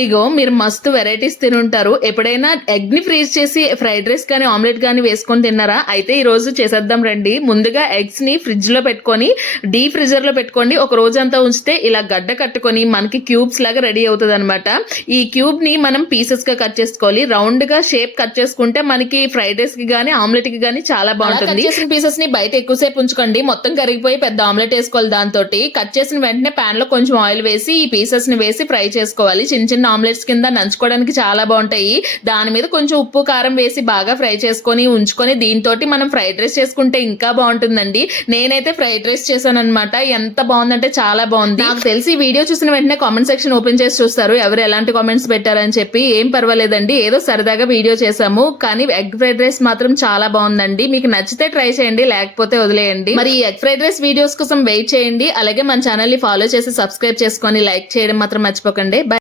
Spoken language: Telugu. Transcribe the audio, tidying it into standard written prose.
ఇగో మీరు మస్తు వెరైటీస్ తినుంటారు. ఎప్పుడైనా ఎగ్ ని ఫ్రీజ్ చేసి ఫ్రైడ్ రైస్ కానీ ఆమ్లెట్ కానీ వేసుకొని తిన్నారా? అయితే ఈ రోజు చేసేద్దాం రండి. ముందుగా ఎగ్స్ ని ఫ్రిడ్జ్ లో పెట్టుకొని డీప్ ఫ్రిజర్ లో పెట్టుకోండి. ఒక రోజంతా ఉంచితే ఇలా గడ్డ కట్టుకొని మనకి క్యూబ్స్ లాగా రెడీ అవుతుంది అనమాట. ఈ క్యూబ్ ని మనం పీసెస్ గా కట్ చేసుకోవాలి. రౌండ్ గా షేప్ కట్ చేసుకుంటే మనకి ఫ్రైడ్ రైస్ కి గానీ ఆమ్లెట్ కి గానీ చాలా బాగుంటుంది. చేసిన పీసెస్ ని బయట ఎక్కువసేపు ఉంచుకోండి. మొత్తం కరిగిపోయి పెద్ద ఆమ్లెట్ వేసుకోవాలి. దాంతో కట్ చేసిన వెంటనే పాన్ లో కొంచెం ఆయిల్ వేసి ఈ పీసెస్ ని వేసి ఫ్రై చేసుకోవాలి. చిన్న చిన్న ఆమ్లెట్స్ కింద నంచుకోవడానికి చాలా బాగుంటాయి. దాని మీద కొంచెం ఉప్పు కారం వేసి బాగా ఫ్రై చేసుకొని ఉంచుకొని దీంతో మనం ఫ్రైడ్ రైస్ చేసుకుంటే ఇంకా బాగుంటుందండి. నేనైతే ఫ్రైడ్ రైస్ చేశాను అనమాట. ఎంత బాగుందంటే చాలా బాగుంది. నాకు తెలిసి వీడియో చూసిన వెంటనే కామెంట్ సెక్షన్ ఓపెన్ చేసి చూస్తారు ఎవరు ఎలాంటి కామెంట్స్ పెట్టారని చెప్పి. ఏం పర్వాలేదండి, ఏదో సరదాగా వీడియో చేసాము. కానీ ఎగ్ ఫ్రైడ్ రైస్ మాత్రం చాలా బాగుందండి. మీకు నచ్చితే ట్రై చేయండి, లేకపోతే వదిలేయండి. మరి ఈ ఎగ్ ఫ్రైడ్ రైస్ వీడియోస్ కోసం వెయిట్ చేయండి. అలాగే మన ఛానల్ ని ఫాలో చేసి సబ్స్క్రైబ్ చేసుకొని లైక్ చేయడం మాత్రం మర్చిపోకండి.